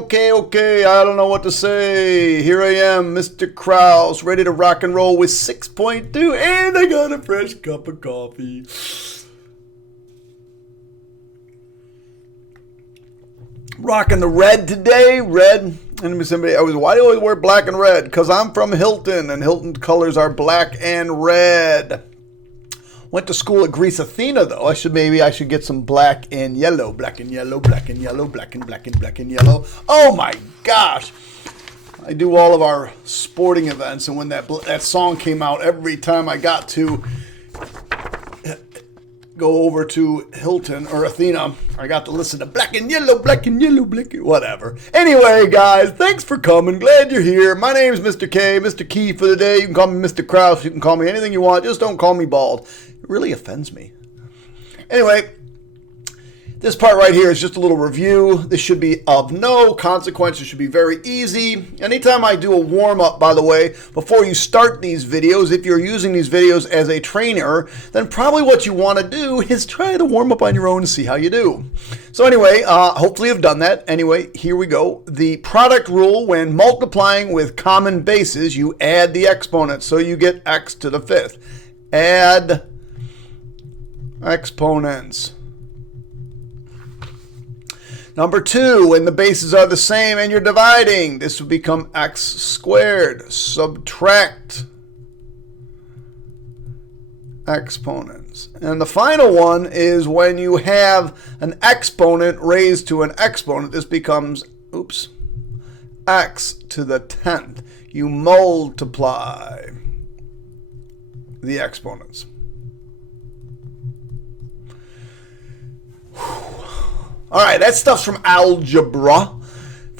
Okay, I don't know what to say. Here I am, Mr. Krause, ready to rock and roll with 6.2, and I got a fresh cup of coffee. Rocking the red today, red. And somebody, why do you always wear black and red? Because I'm from Hilton, and Hilton colors are black and red. Went to school at Greece Athena, though. Maybe I should get some black and yellow, black and yellow, black and yellow, black and yellow. Oh my gosh! I do all of our sporting events, and when that song came out, every time I got to go over to Hilton or Athena, I got to listen to black and yellow, whatever. Anyway, guys, thanks for coming. Glad you're here. My name's Mr. K, Mr. Key for the day. You can call me Mr. Krause. You can call me anything you want. Just don't call me bald. It really offends me. Anyway, this part right here is just a little review. This should be of no consequence. It should be very easy. Anytime I do a warm-up, by the way, before you start these videos, if you're using these videos as a trainer, then probably what you want to do is try to warm up on your own and see how you do. So anyway, hopefully you've done that. Anyway, here we go. The product rule: when multiplying with common bases, you add the exponent. So you get x to the fifth. Add exponents. Number 2, when the bases are the same and you're dividing, this would become x squared. Subtract exponents. And the final one is when you have an exponent raised to an exponent, this becomes, x to the 10th. You multiply the exponents. All right, that stuff's from algebra.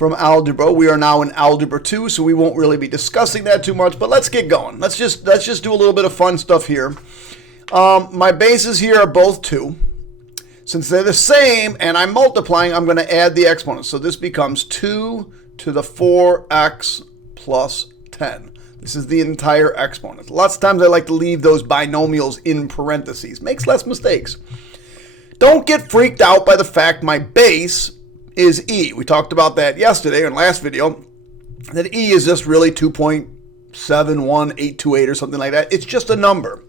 We are now in Algebra 2, so we won't really be discussing that too much, but let's get going. Let's just do a little bit of fun stuff here. My bases here are both 2. Since they're the same and I'm multiplying, I'm going to add the exponents. So this becomes 2 to the 4x plus 10. This is the entire exponent. Lots of times I like to leave those binomials in parentheses. Makes less mistakes. Don't get freaked out by the fact my base is e. We talked about that yesterday in last video, that e is just really 2.71828 or something like that. It's just a number.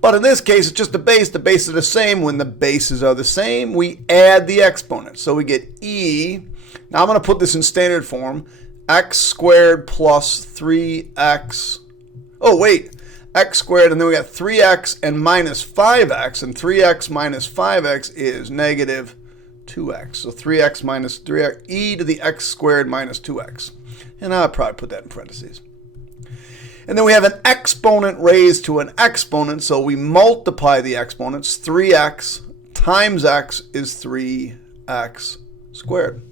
But in this case, it's just the base. The bases are the same. When the bases are the same, we add the exponent. So we get e. Now I'm going to put this in standard form. X squared plus 3x. Oh, wait. X squared, and then we got 3x and minus 5x, and 3x minus 5x is negative 2x. So 3x minus 3x, e to the x squared minus 2x. And I'll probably put that in parentheses. And then we have an exponent raised to an exponent, so we multiply the exponents. 3x times x is 3x squared.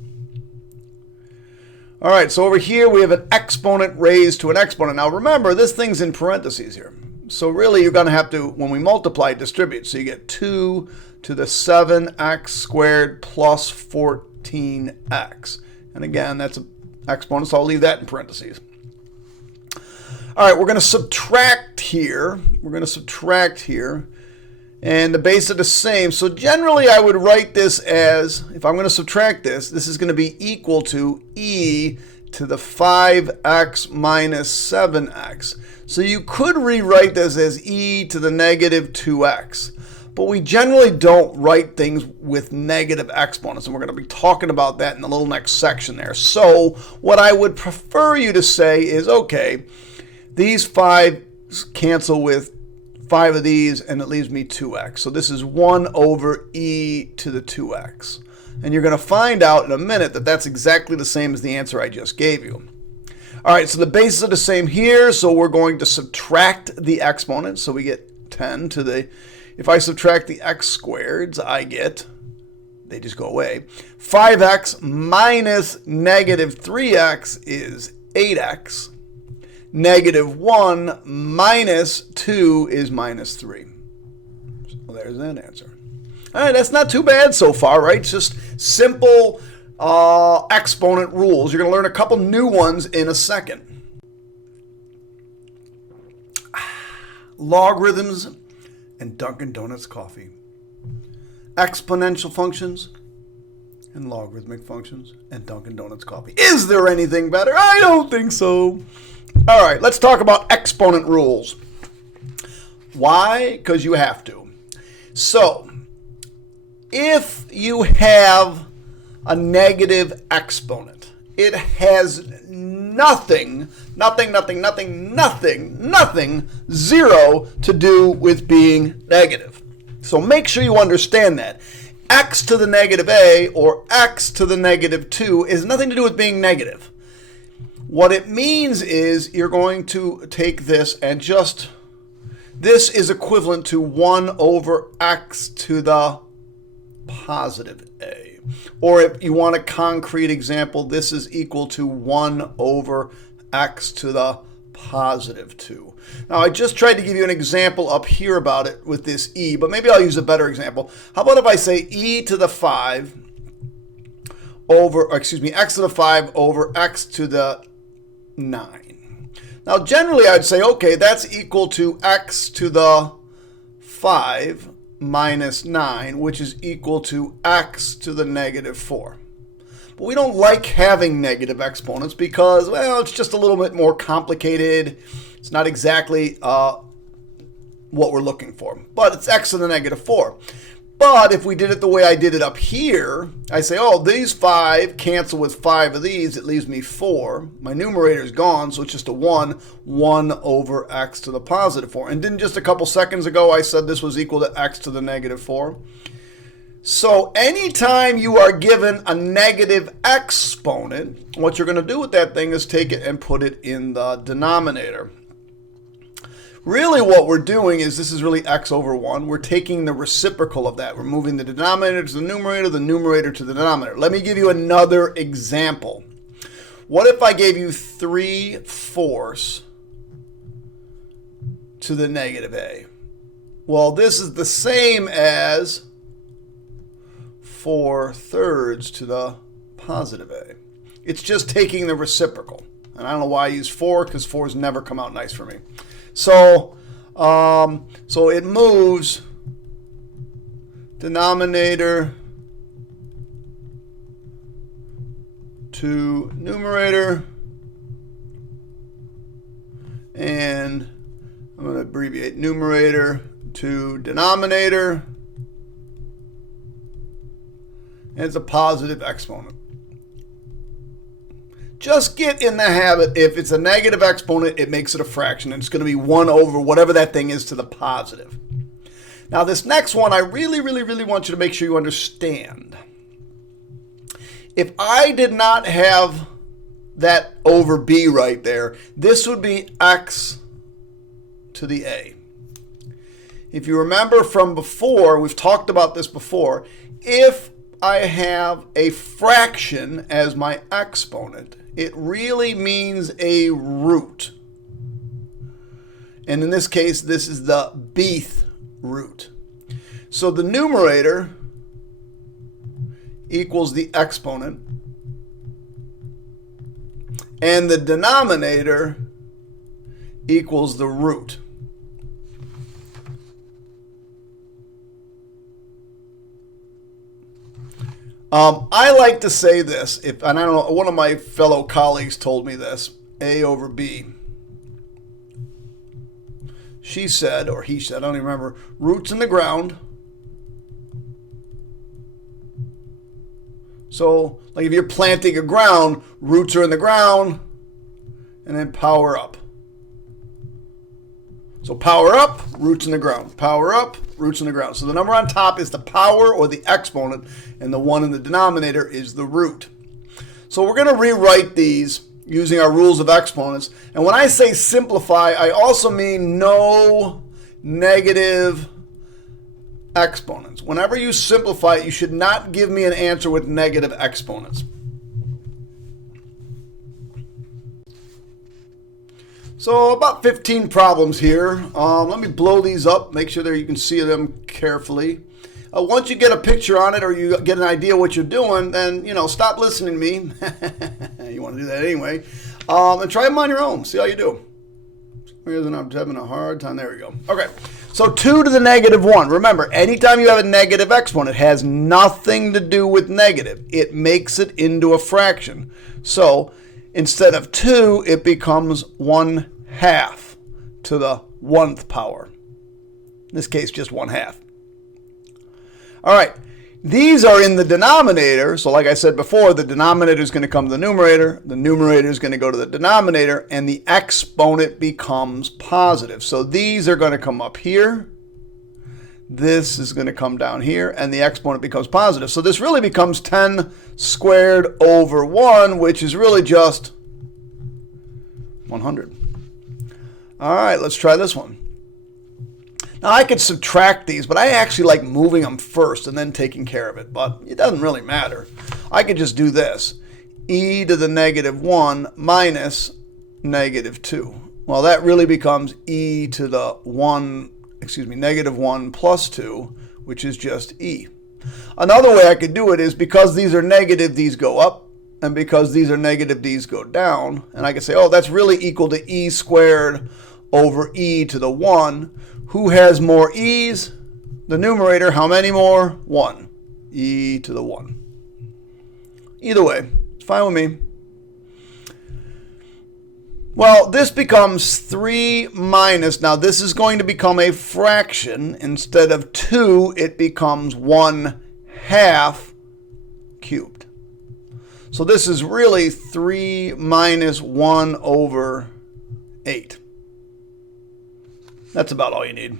All right, so over here we have an exponent raised to an exponent. Now remember, this thing's in parentheses here. So really you're going to have to, when we multiply, distribute. So you get 2 to the 7x squared plus 14x. And again, that's an exponent, so I'll leave that in parentheses. All right, we're going to subtract here. And the base are the same. So generally I would write this as, if I'm going to subtract this, this is going to be equal to e to the 5x minus 7x. So you could rewrite this as e to the negative 2x. But we generally don't write things with negative exponents, and we're going to be talking about that in the little next section there. So what I would prefer you to say is, okay, these 5 cancel with 5 of these, and it leaves me 2x. So this is 1 over e to the 2x. And you're going to find out in a minute that that's exactly the same as the answer I just gave you. All right, so the bases are the same here, so we're going to subtract the exponents. So we get 10 to the, if I subtract the x squareds, I get, they just go away. 5x minus negative 3x is 8x. Negative 1 minus 2 is minus 3. So there's that answer. All right, that's not too bad so far, right? It's just simple exponent rules. You're going to learn a couple new ones in a second. Logarithms and Dunkin' Donuts coffee. Exponential functions and logarithmic functions and Dunkin' Donuts coffee. Is there anything better? I don't think so. All right, let's talk about exponent rules. Why? Because you have to. So, if you have a negative exponent, it has nothing, zero to do with being negative. So make sure you understand that. X to the negative a or x to the negative 2 is nothing to do with being negative. What it means is you're going to take this and just, this is equivalent to 1 over x to the positive a. Or if you want a concrete example, this is equal to 1 over x to the positive 2. Now, I just tried to give you an example up here about it with this e, but maybe I'll use a better example. How about if I say e to the 5 over, or excuse me, x to the 5 over x to the 9. Now, generally, I'd say, okay, that's equal to x to the 5 minus 9, which is equal to x to the negative 4. But we don't like having negative exponents because, well, it's just a little bit more complicated. It's not exactly what we're looking for. But it's x to the negative 4. But if we did it the way I did it up here, I say, oh, these 5 cancel with 5 of these. It leaves me 4. My numerator is gone, so it's just a 1 over x to the positive 4. And didn't just a couple seconds ago I said this was equal to x to the negative 4? So anytime you are given a negative exponent, what you're going to do with that thing is take it and put it in the denominator. Really what we're doing is, this is really x over 1. We're taking the reciprocal of that. We're moving the denominator to the numerator to the denominator. Let me give you another example. What if I gave you 3/4 to the negative a? Well, this is the same as 4/3 to the positive a. It's just taking the reciprocal. And I don't know why I use 4, because 4's never come out nice for me. So it moves denominator to numerator, and I'm going to abbreviate numerator to denominator, and it's a positive exponent. Just get in the habit, if it's a negative exponent, it makes it a fraction, and it's going to be 1 over whatever that thing is to the positive. Now, this next one, I really want you to make sure you understand. If I did not have that over b right there, this would be x to the a. If you remember from before, we've talked about this before, if I have a fraction as my exponent, it really means a root. And in this case, this is the bth root. So the numerator equals the exponent, and the denominator equals the root. I like to say this, and I don't know, one of my fellow colleagues told me this, a over b. She said, or he said, I don't even remember, roots in the ground. So, like if you're planting a ground, roots are in the ground, and then power up. So power up, roots in the ground. Power up, roots in the ground. So the number on top is the power or the exponent, and the one in the denominator is the root. So we're going to rewrite these using our rules of exponents. And when I say simplify, I also mean no negative exponents. Whenever you simplify it, you should not give me an answer with negative exponents. So about 15 problems here. Let me blow these up, make sure that you can see them carefully. Once you get a picture on it, or you get an idea what you're doing, then stop listening to me. You want to do that anyway. And try them on your own. See how you do. I'm having a hard time. There we go. Okay. So 2 to the negative 1. Remember, anytime you have a negative exponent, it has nothing to do with negative. It makes it into a fraction. So instead of 2, it becomes 1/2 to the 1th power. In this case, just 1/2. All right. These are in the denominator. So like I said before, the denominator is going to come to the numerator. The numerator is going to go to the denominator. And the exponent becomes positive. So these are going to come up here. This is going to come down here. And the exponent becomes positive. So this really becomes 10 squared over 1, which is really just 100. All right, let's try this one. Now, I could subtract these, but I actually like moving them first and then taking care of it. But it doesn't really matter. I could just do this. E to the negative 1 minus negative 2. Well, that really becomes e to the negative 1 plus 2, which is just e. Another way I could do it is because these are negative, these go up. And because these are negative, these go down. And I could say, oh, that's really equal to e squared over e to the 1. Who has more e's? The numerator. How many more? 1. E to the 1. Either way, it's fine with me. Well, this becomes 3 minus. Now, this is going to become a fraction. Instead of 2, it becomes 1/2 cubed. So this is really 3 minus 1 over 8. That's about all you need.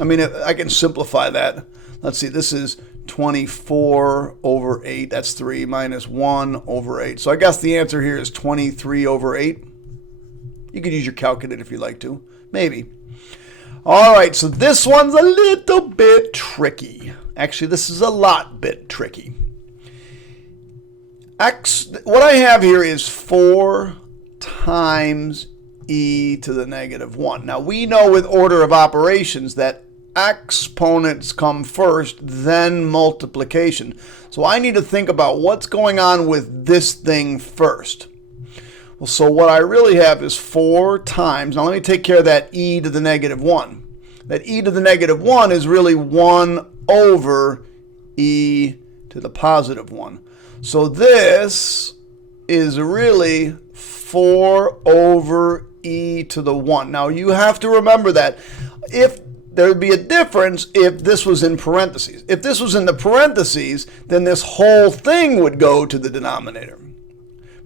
I mean, I can simplify that. Let's see, this is 24 over 8. That's 3 minus 1 over 8. So I guess the answer here is 23 over 8. You could use your calculator if you'd like to. Maybe. All right, so this one's a little bit tricky. Actually, this is a lot bit tricky. What I have here is 4 times e to the negative 1. Now, we know with order of operations that exponents come first, then multiplication. So I need to think about what's going on with this thing first. Well, so what I really have is 4 times. Now, let me take care of that e to the negative 1. That e to the negative 1 is really 1 over e to the positive 1. So this is really 4 over e to the 1. Now, you have to remember that if there would be a difference if this was in parentheses. If this was in the parentheses, then this whole thing would go to the denominator.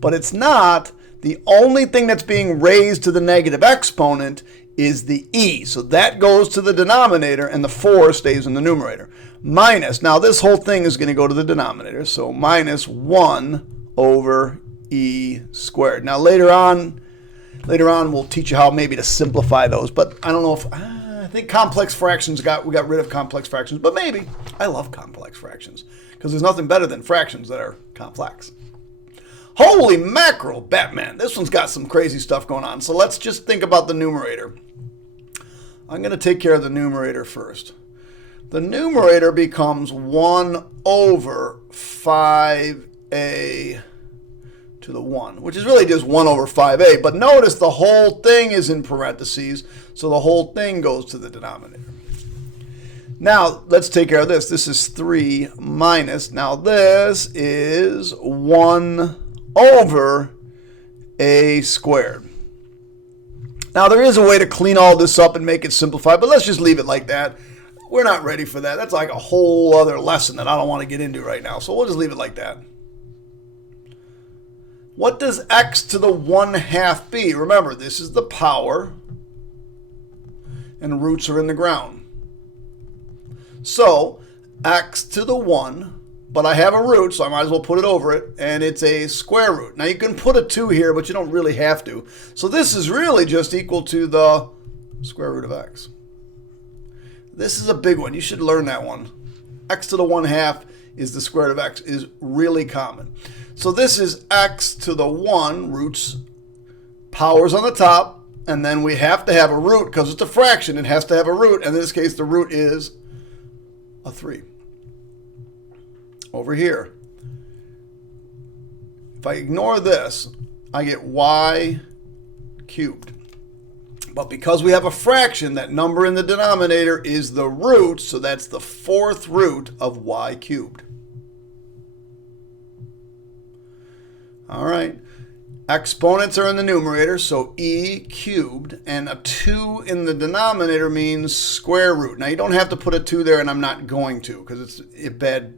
But it's not. The only thing that's being raised to the negative exponent is the e. So that goes to the denominator, and the 4 stays in the numerator. Minus. Now, this whole thing is going to go to the denominator. So minus 1 over e squared. Now, later on, we'll teach you how maybe to simplify those. But I don't know if... I think complex fractions, we got rid of complex fractions. But maybe. I love complex fractions. Because there's nothing better than fractions that are complex. Holy mackerel, Batman. This one's got some crazy stuff going on. So let's just think about the numerator. I'm going to take care of the numerator first. The numerator becomes 1 over 5a to the 1, which is really just 1 over 5a. But notice the whole thing is in parentheses, so the whole thing goes to the denominator. Now, let's take care of this. This is 3 minus. Now, this is 1 over a squared. Now, there is a way to clean all this up and make it simplified, but let's just leave it like that. We're not ready for that. That's like a whole other lesson that I don't want to get into right now, so we'll just leave it like that. What does x to the 1/2 be? Remember, this is the power, and roots are in the ground. So, x to the 1, but I have a root, so I might as well put it over it, and it's a square root. Now, you can put a 2 here, but you don't really have to. So this is really just equal to the square root of x. This is a big one. You should learn that one. X to the 1/2 is the square root of x, is really common. So this is x to the 1, roots, powers on the top, and then we have to have a root because it's a fraction. It has to have a root. In this case, the root is a 3. Over here, if I ignore this, I get y cubed. But because we have a fraction, that number in the denominator is the root, so that's the fourth root of y cubed. All right. Exponents are in the numerator, so e cubed, and a 2 in the denominator means square root. Now, you don't have to put a 2 there, and I'm not going to, because it's a bad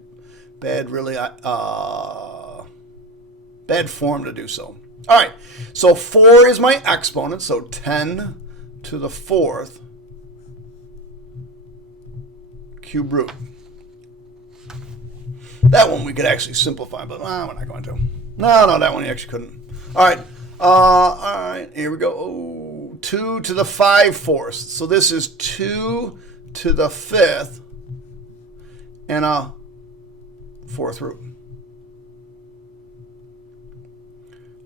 form to do so. All right, so 4 is my exponent, so 10 to the 4th cube root. That one we could actually simplify, but we're not going to. No, that one you actually couldn't. All right, here we go. Oh, 2 to the 5/4. So this is 2 to the 5th and a 4th root.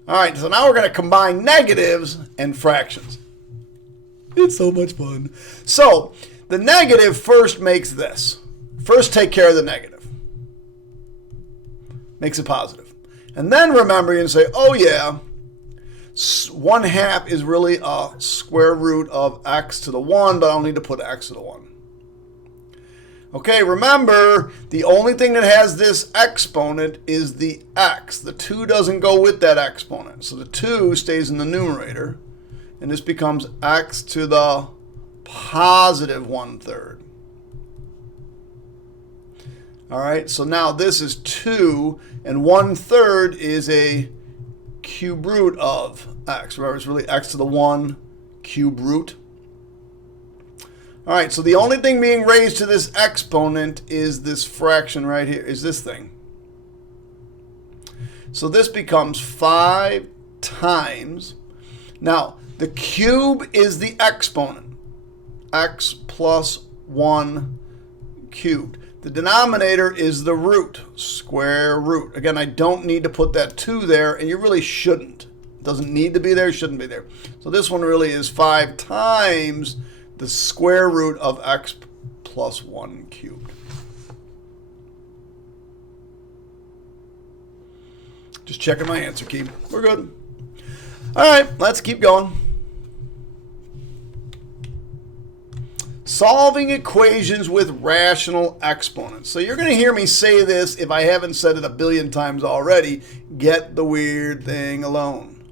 All right, so now we're going to combine negatives and fractions. It's so much fun. So the negative first makes this. First take care of the negative. Makes it positive. And then remember, you can say, oh yeah, 1/2 is really a square root of x to the 1, but I'll need to put x to the 1. Okay, remember, the only thing that has this exponent is the x. The 2 doesn't go with that exponent. So the 2 stays in the numerator, and this becomes x to the positive 1/3. All right, so now this is 2, and 1/3 is a cube root of x. Remember, it's really x to the 1 cube root. All right, so the only thing being raised to this exponent is this fraction right here, is this thing. So this becomes 5 times. Now, the cube is the exponent, x plus 1 cubed. The denominator is the root, square root. Again, I don't need to put that 2 there, and you really shouldn't. It doesn't need to be there, shouldn't be there. So this one really is 5 times the square root of x plus 1 cubed. Just checking my answer key. We're good. All right, let's keep going. Solving equations with rational exponents. So you're going to hear me say this if I haven't said it a billion times already. Get the weird thing alone.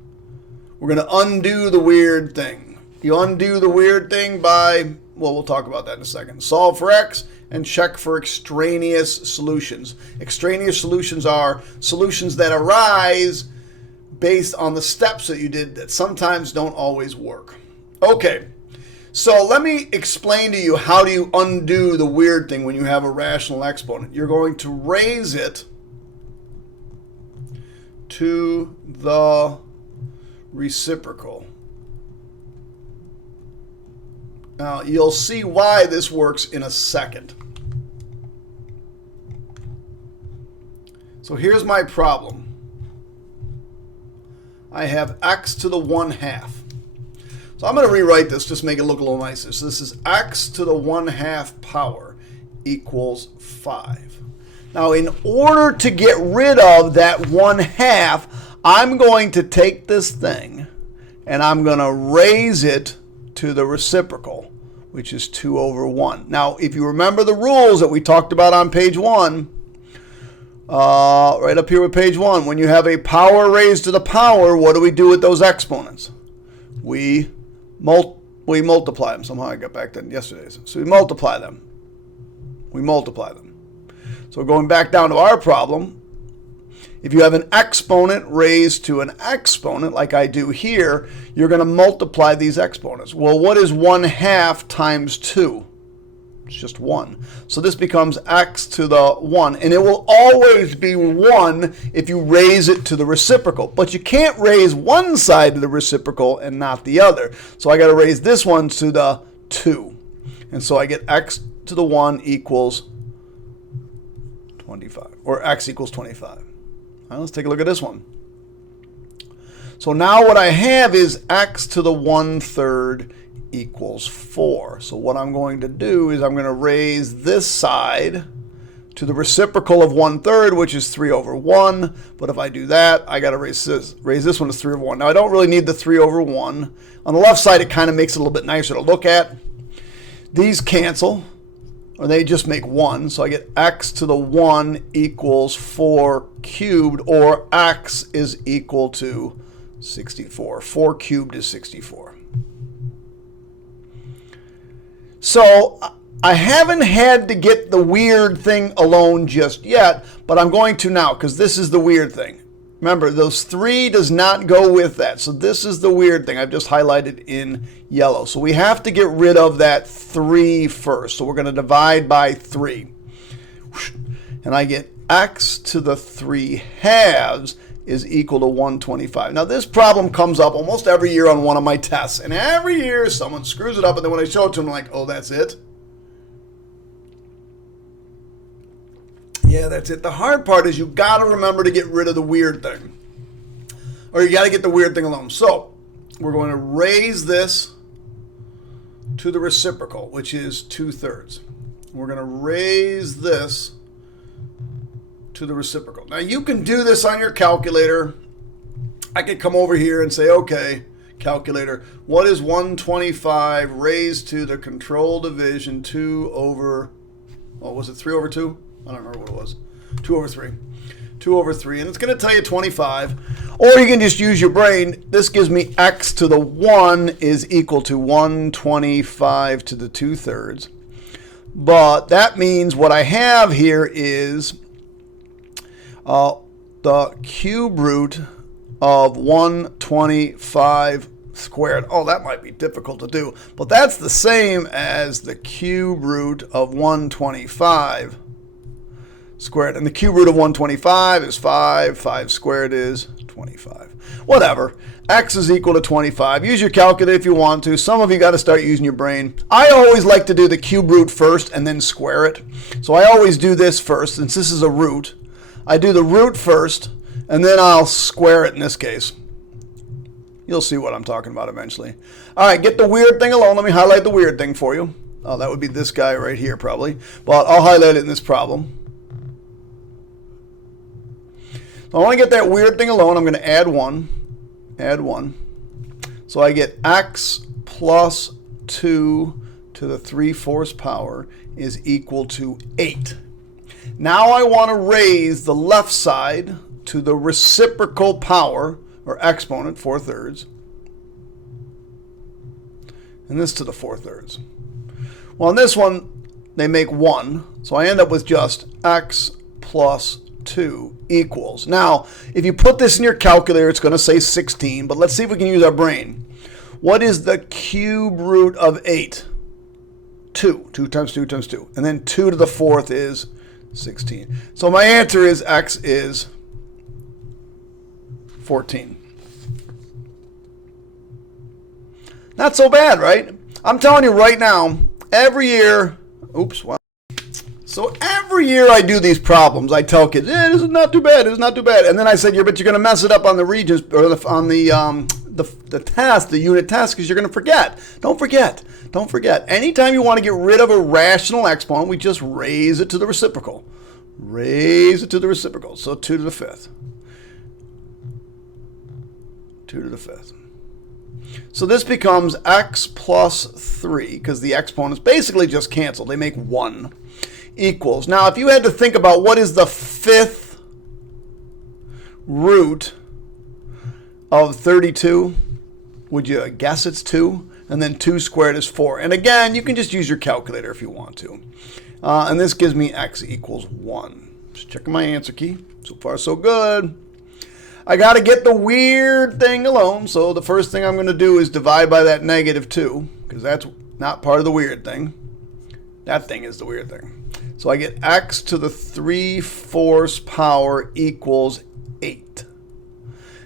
We're going to undo the weird thing. You undo the weird thing by, well, we'll talk about that in a second. Solve for x and check for extraneous solutions. Extraneous solutions are solutions that arise based on the steps that you did that sometimes don't always work. Okay. So let me explain to you how do you undo the weird thing when you have a rational exponent. You're going to raise it to the reciprocal. Now, you'll see why this works in a second. So here's my problem. I have x to the 1/2. So I'm going to rewrite this just to make it look a little nicer. So this is x to the 1/2 power equals 5. Now, in order to get rid of that 1/2, I'm going to take this thing and I'm going to raise it to the reciprocal, which is 2 over 1. Now, if you remember the rules that we talked about on page 1, right up here with page 1, when you have a power raised to the power, what do we do with those exponents? We multiply them. Somehow I got back to yesterday's. So we multiply them. So going back down to our problem, if you have an exponent raised to an exponent, like I do here, you're going to multiply these exponents. Well, what is 1/2 times 2? It's just 1. So this becomes x to the 1. And it will always be 1 if you raise it to the reciprocal. But you can't raise one side to the reciprocal and not the other. So I got to raise this one to the 2. And so I get x to the 1 equals 25. Or x equals 25. All right, let's take a look at this one. So now what I have is x to the 1/3 equals 4. So what I'm going to do is I'm going to raise this side to the reciprocal of 1/3, which is 3 over 1. But if I do that, I got to raise this one to 3 over 1. Now, I don't really need the 3 over 1. On the left side, it kind of makes it a little bit nicer to look at. These cancel, or they just make 1. So I get x to the 1 equals 4 cubed, or x is equal to 64. 4 cubed is 64. So I haven't had to get the weird thing alone just yet, but I'm going to now, because this is the weird thing. Remember, those 3 does not go with that. So this is the weird thing I've just highlighted in yellow. So we have to get rid of that 3 first. So we're going to divide by 3. And I get x to the 3 halves is equal to 125. Now this problem comes up almost every year on one of my tests. And every year someone screws it up, and then when I show it to them, I'm like, oh, that's it? Yeah, that's it. The hard part is you got to remember to get rid of the weird thing. Or you got to get the weird thing alone. So we're going to raise this to the reciprocal, which is 2/3. We're going to raise this to the reciprocal. Now you can do this on your calculator. I could come over here and say, okay, calculator, what is 125 raised to the control division 2 over, what was it, 3 over 2? I don't remember what it was. 2 over 3. 2 over 3. And it's going to tell you 25. Or you can just use your brain. This gives me x to the 1 is equal to 125 to the 2/3. But that means what I have here is the cube root of 125 squared. Oh, that might be difficult to do. But that's the same as the cube root of 125 squared. And the cube root of 125 is 5. 5 squared is 25. Whatever. X is equal to 25. Use your calculator if you want to. Some of you got to start using your brain. I always like to do the cube root first and then square it. So I always do this first. Since this is a root, I do the root first, and then I'll square it in this case. You'll see what I'm talking about eventually. All right, get the weird thing alone. Let me highlight the weird thing for you. Oh, that would be this guy right here probably. But I'll highlight it in this problem. So I want to get that weird thing alone. I'm going to add 1. Add 1. So I get x plus 2 to the 3/4 power is equal to 8. Now I want to raise the left side to the reciprocal power, or exponent, 4/3. And this to the 4/3. Well, in this one, they make 1. So I end up with just x plus 2 equals. Now, if you put this in your calculator, it's going to say 16. But let's see if we can use our brain. What is the cube root of 8? 2. 2 times 2 times 2. And then 2 to the 4th is 16. So my answer is x is 14. Not so bad, right? I'm telling you right now, every year, so every year I do these problems, I tell kids, this is not too bad, it's not too bad. And then I said, yeah, but you're going to mess it up on the Regents, or on the test, the unit test, because you're going to forget. Don't forget. Don't forget. Anytime you want to get rid of a rational exponent, we just raise it to the reciprocal. Raise it to the reciprocal. So 2 to the 5th. 2 to the 5th. So this becomes x plus 3, because the exponents basically just cancel. They make 1 equals. Now, if you had to think about what is the 5th root of 32, would you guess it's 2? And then 2 squared is 4. And again, you can just use your calculator if you want to. And this gives me x equals 1. Just checking my answer key. So far, so good. I got to get the weird thing alone. So the first thing I'm going to do is divide by that -2, because that's not part of the weird thing. That thing is the weird thing. So I get x to the 3/4 power equals 8.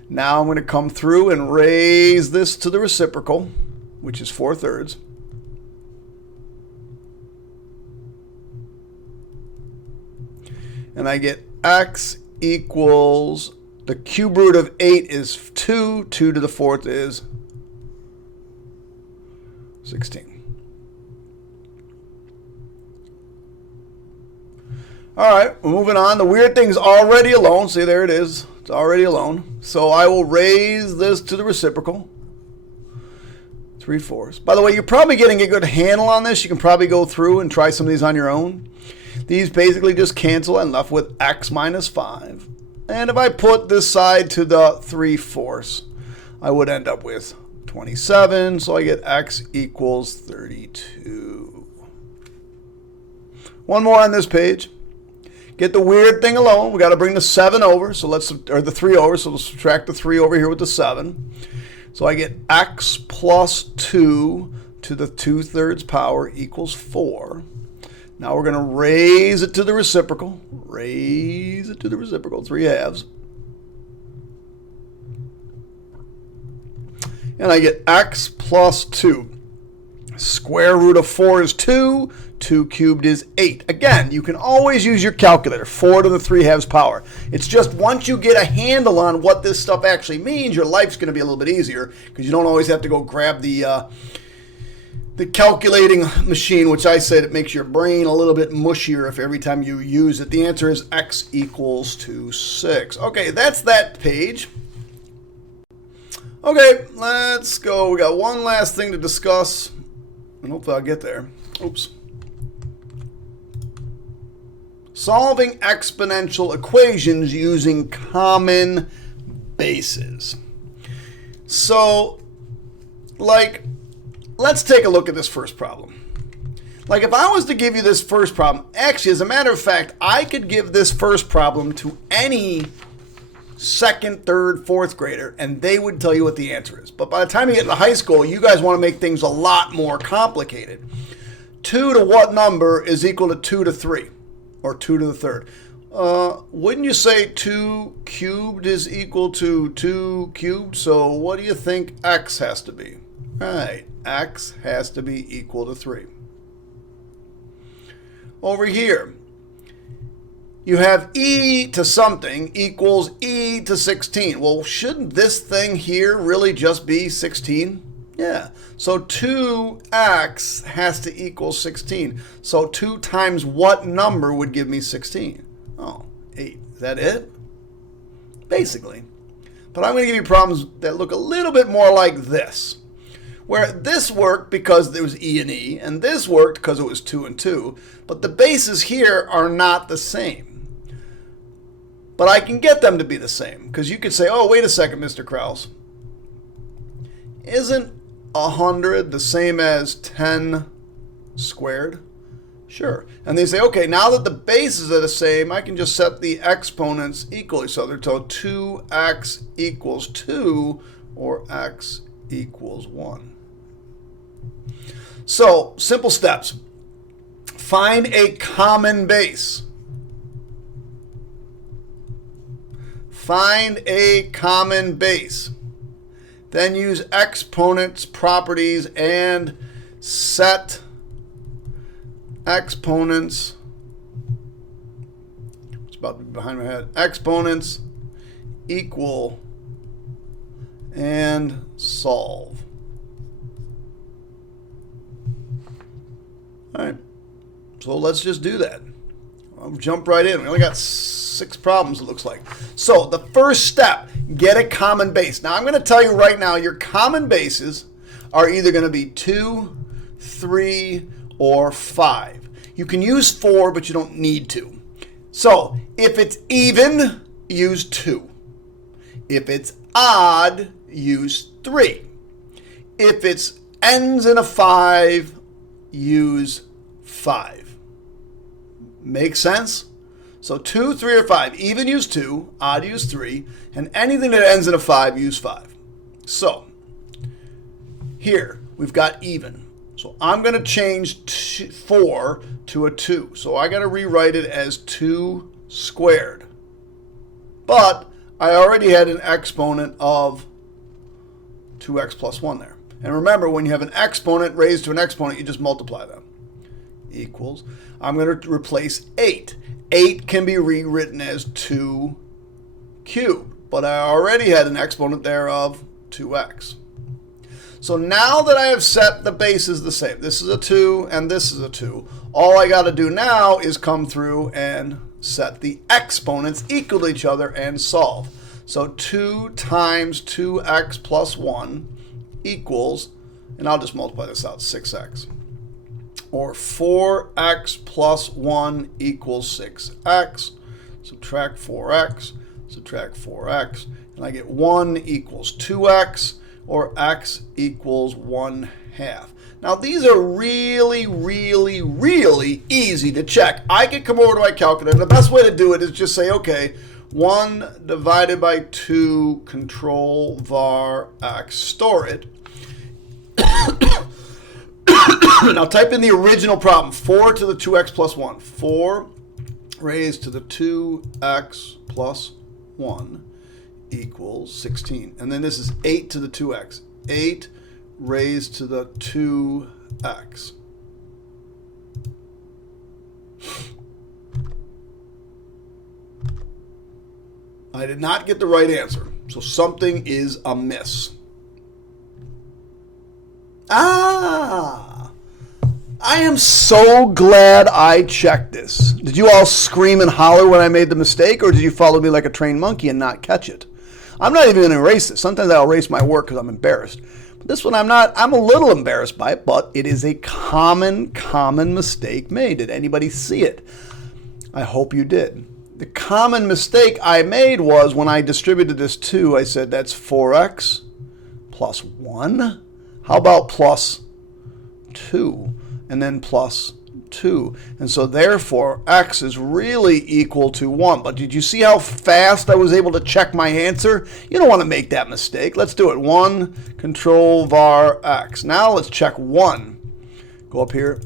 Now I'm going to come through and raise this to the reciprocal, which is 4/3. And I get x equals, the cube root of 8 is 2. 2 to the 4th is 16. All right, we're moving on. The weird thing's already alone. See, there it is. It's already alone. So I will raise this to the reciprocal. 3/4. By the way, you're probably getting a good handle on this. You can probably go through and try some of these on your own. These basically just cancel. I'm left with x minus 5. And if I put this side to the 3/4, I would end up with 27. So I get x equals 32. One more on this page. Get the weird thing alone. We got to bring the 7 over. So or the 3 over. So let's subtract the 3 over here with the 7. So I get x plus 2 to the 2/3 power equals 4. Now we're going to raise it to the reciprocal. Raise it to the reciprocal, 3/2. And I get x plus 2. Square root of 4 is 2. 2 cubed is 8. Again, you can always use your calculator. 4 to the 3/2 power. It's just once you get a handle on what this stuff actually means, your life's going to be a little bit easier because you don't always have to go grab the calculating machine, which I said it makes your brain a little bit mushier if every time you use it. The answer is x equals to 6. Okay, that's that page. Okay, let's go. We got one last thing to discuss, and hopefully I'll get there. Oops. Solving exponential equations using common bases. So, let's take a look at this first problem. If I was to give you this first problem, actually, as a matter of fact, I could give this first problem to any second, third, fourth grader, and they would tell you what the answer is. But by the time you get into high school, you guys want to make things a lot more complicated. 2 to what number is equal to 2 to 3? Or 2 to the 3rd. Wouldn't you say 2 cubed is equal to 2 cubed? So what do you think x has to be? Right, x has to be equal to 3. Over here, you have e to something equals e to 16. Well, shouldn't this thing here really just be 16? Yeah, so 2x has to equal 16. So 2 times what number would give me 16? Oh, 8. Is that it? Basically. But I'm going to give you problems that look a little bit more like this, where this worked because there was e, and this worked because it was 2 and 2. But the bases here are not the same. But I can get them to be the same, because you could say, oh, wait a second, Mr. Krause. Isn't 100 the same as 10 squared? Sure. And they say, okay, now that the bases are the same, I can just set the exponents equally. So they're told 2x equals 2 or x equals 1. So, simple steps. Find a common base. Find a common base. Then use exponents properties and set exponents. It's about to be behind my head. Exponents equal and solve. All right. So let's just do that. I'll jump right in. We only got 6 problems, it looks like. So the first step, get a common base. Now I'm going to tell you right now, your common bases are either going to be 2, 3, or 5. You can use 4, but you don't need to. So if it's even, use 2. If it's odd, use 3. If it's ends in a 5, use 5. Make sense? So 2, 3, or 5. Even use 2, odd use 3, and anything that ends in a 5, use 5. So here we've got even. So I'm going to change 4 to a 2. So I got to rewrite it as 2 squared. But I already had an exponent of 2x plus 1 there. And remember, when you have an exponent raised to an exponent, you just multiply them. Equals. I'm going to replace 8. 8 can be rewritten as 2 cubed. But I already had an exponent there of 2x. So now that I have set the bases the same, this is a 2 and this is a 2, all I got to do now is come through and set the exponents equal to each other and solve. So 2 times 2x plus 1 equals, and I'll just multiply this out, 6x. Or 4x plus 1 equals 6x. Subtract 4x, subtract 4x, and I get 1 equals 2x, or x equals 1/2. Now these are really, really, really easy to check. I could come over to my calculator. The best way to do it is just say, okay, 1 divided by 2 control var x, store it. Now type in the original problem, 4 to the 2x plus 1. 4 raised to the 2x plus 1 equals 16. And then this is 8 to the 2x. 8 raised to the 2x. I did not get the right answer, so something is amiss. I am so glad I checked this. Did you all scream and holler when I made the mistake, or did you follow me like a trained monkey and not catch it? I'm not even going to erase this. Sometimes I'll erase my work because I'm embarrassed. But this one I'm not. I'm a little embarrassed by it, but it is a common mistake made. Did anybody see it? I hope you did. The common mistake I made was when I distributed this 2, I said that's 4x plus 1. How about plus 2? And then plus 2. And so therefore, x is really equal to 1. But did you see how fast I was able to check my answer? You don't want to make that mistake. Let's do it. 1, control var x. Now let's check 1. Go up here.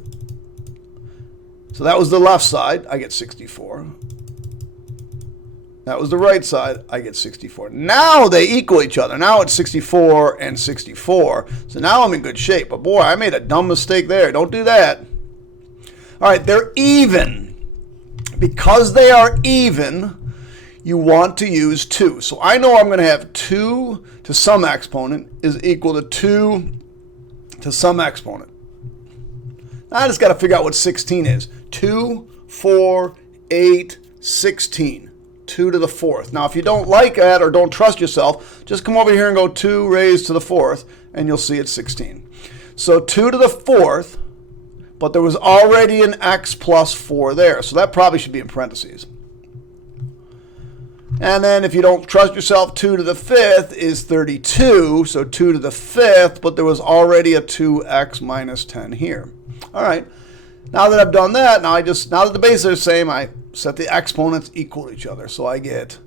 So that was the left side. I get 64. That was the right side. I get 64. Now they equal each other. Now it's 64 and 64. So now I'm in good shape. But boy, I made a dumb mistake there. Don't do that. All right, they're even. Because they are even, you want to use 2. So I know I'm going to have 2 to some exponent is equal to 2 to some exponent. Now I just got to figure out what 16 is. 2, 4, 8, 16. 2 to the 4th. Now, if you don't like that or don't trust yourself, just come over here and go 2 raised to the 4th, and you'll see it's 16. So 2 to the 4th, but there was already an x plus 4 there, so that probably should be in parentheses. And then if you don't trust yourself, 2 to the 5th is 32, so 2 to the 5th, but there was already a 2x minus 10 here. All right. Now that I've done that, now that the bases are the same, I set the exponents equal to each other. So I get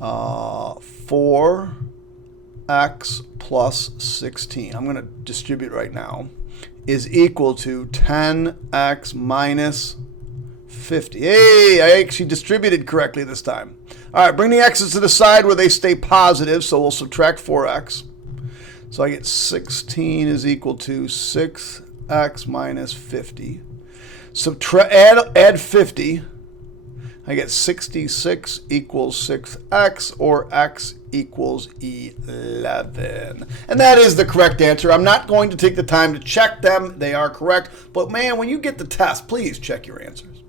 4x plus 16. I'm going to distribute right now. Is equal to 10x minus 50. Hey, I actually distributed correctly this time. All right, bring the x's to the side where they stay positive. So we'll subtract 4x. So I get 16 is equal to 6x minus 50. Add 50. I get 66 equals 6x, or x equals 11. And that is the correct answer. I'm not going to take the time to check them. They are correct. But man, when you get the test, please check your answers.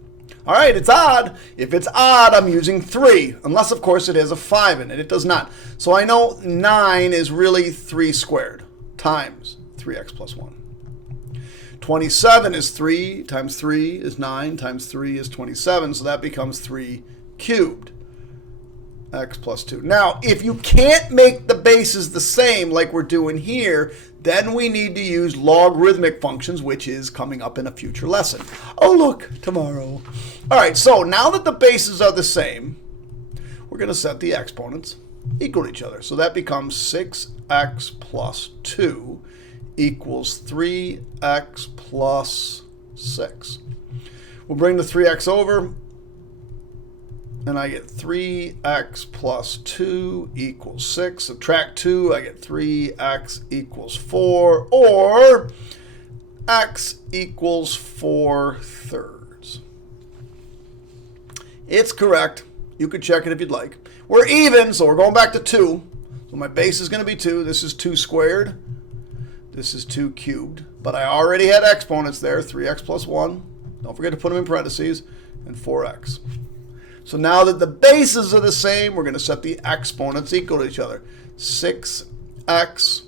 All right, it's odd. If it's odd, I'm using 3, unless, of course, it has a 5 in it. It does not. So I know 9 is really 3 squared times 3x plus 1. 27 is 3 times 3 is 9 times 3 is 27, so that becomes 3 cubed, x plus 2. Now, if you can't make the bases the same like we're doing here, then we need to use logarithmic functions, which is coming up in a future lesson. Oh, look, tomorrow. All right, so now that the bases are the same, we're going to set the exponents equal to each other. So that becomes 6x plus 2 equals 3x plus 6. We'll bring the 3x over, and I get 3x plus 2 equals 6. Subtract 2, I get 3x equals 4, or x equals 4/3. It's correct. You could check it if you'd like. We're even, so we're going back to 2. So my base is going to be 2. This is 2 squared. This is 2 cubed. But I already had exponents there, 3x plus 1. Don't forget to put them in parentheses, and 4x. So now that the bases are the same, we're going to set the exponents equal to each other. 6x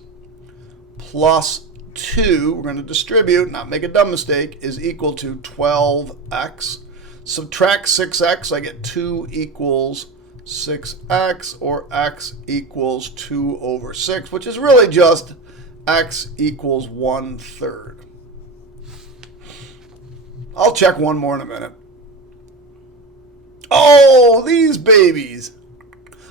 plus 2, we're going to distribute, not make a dumb mistake, is equal to 12x. Subtract 6x, I get 2 equals 6x, or x equals 2 over 6, which is really just x equals 1/3. I'll check one more in a minute. Oh, these babies.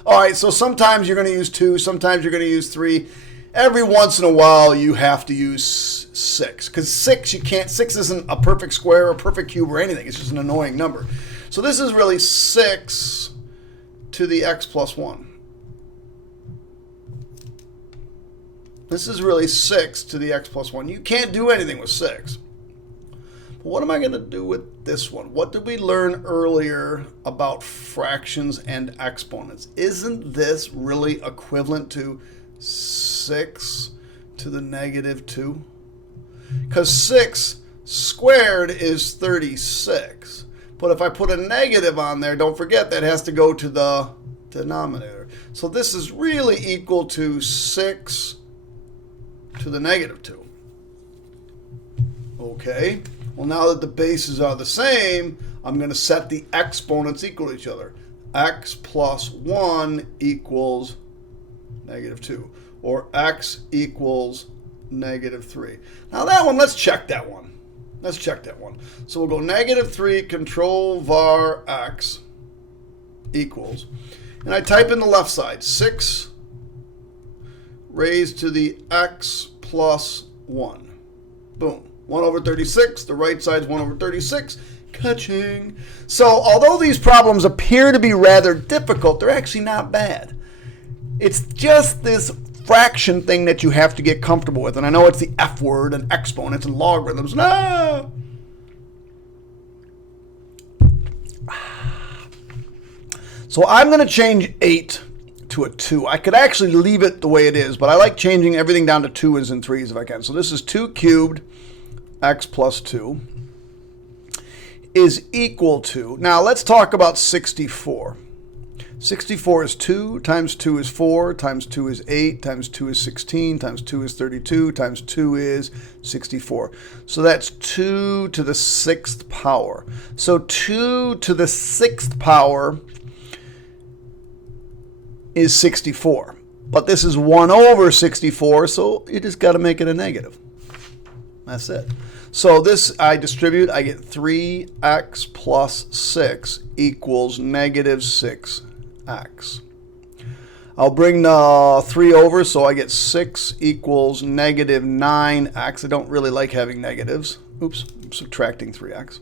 All right, so sometimes you're going to use 2, sometimes you're going to use 3. Every once in a while, you have to use 6. Because 6, you can't, 6 isn't a perfect square or perfect cube or anything. It's just an annoying number. So this is really 6 to the x plus 1. This is really 6 to the x plus 1. You can't do anything with 6. What am I going to do with this one? What did we learn earlier about fractions and exponents? Isn't this really equivalent to 6 to the negative 2? Because 6 squared is 36. But if I put a negative on there, don't forget that has to go to the denominator. So this is really equal to 6 to the negative 2. Okay. Well, now that the bases are the same, I'm going to set the exponents equal to each other. X plus 1 equals negative 2. Or x equals negative 3. Now that one, let's check that one. Let's check that one. So we'll go negative 3, control var x equals. And I type in the left side, 6 raised to the x plus 1. Boom. 1 over 36. The right side is 1 over 36. Ka-ching. So although these problems appear to be rather difficult, they're actually not bad. It's just this fraction thing that you have to get comfortable with. And I know it's the F word and exponents and logarithms. No! So I'm going to change 8 to a 2. I could actually leave it the way it is, but I like changing everything down to 2's and 3's if I can. So this is 2 cubed x plus 2 is equal to, now let's talk about 64. 64 is 2, times 2 is 4, times 2 is 8, times 2 is 16, times 2 is 32, times 2 is 64. So that's 2 to the 6th power. So 2 to the 6th power is 64. But this is 1 over 64, so you just got to make it a negative. That's it. So this I distribute, I get 3x plus 6 equals negative 6x. I'll bring the 3 over, so I get 6 equals negative 9x. I don't really like having negatives. Oops, I'm subtracting 3x.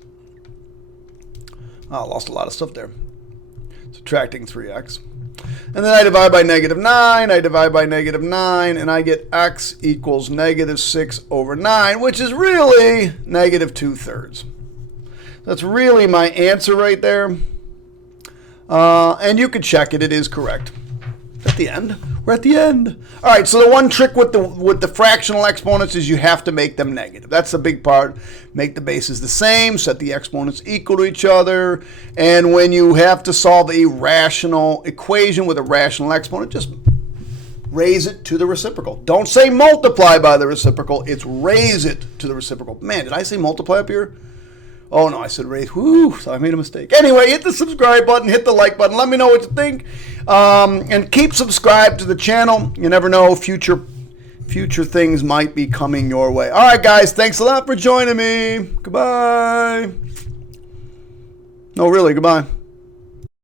Oh, I lost a lot of stuff there. Subtracting 3x. And then I divide by negative 9, I divide by negative 9, and I get x equals negative 6 over 9, which is really negative 2/3. That's really my answer right there. And you can check it. It is correct. At the end. We're at the end. All right, so the one trick with the fractional exponents is you have to make them negative. That's the big part. Make the bases the same, set the exponents equal to each other, and when you have to solve a rational equation with a rational exponent, just raise it to the reciprocal. Don't say multiply by the reciprocal. It's raise it to the reciprocal. Man, did I say multiply up here? Oh, no, I said raise. Whew, so I made a mistake. Anyway, hit the subscribe button, hit the like button. Let me know what you think. And keep subscribed to the channel. You never know, future things might be coming your way. All right, guys, thanks a lot for joining me. Goodbye. No, really, goodbye.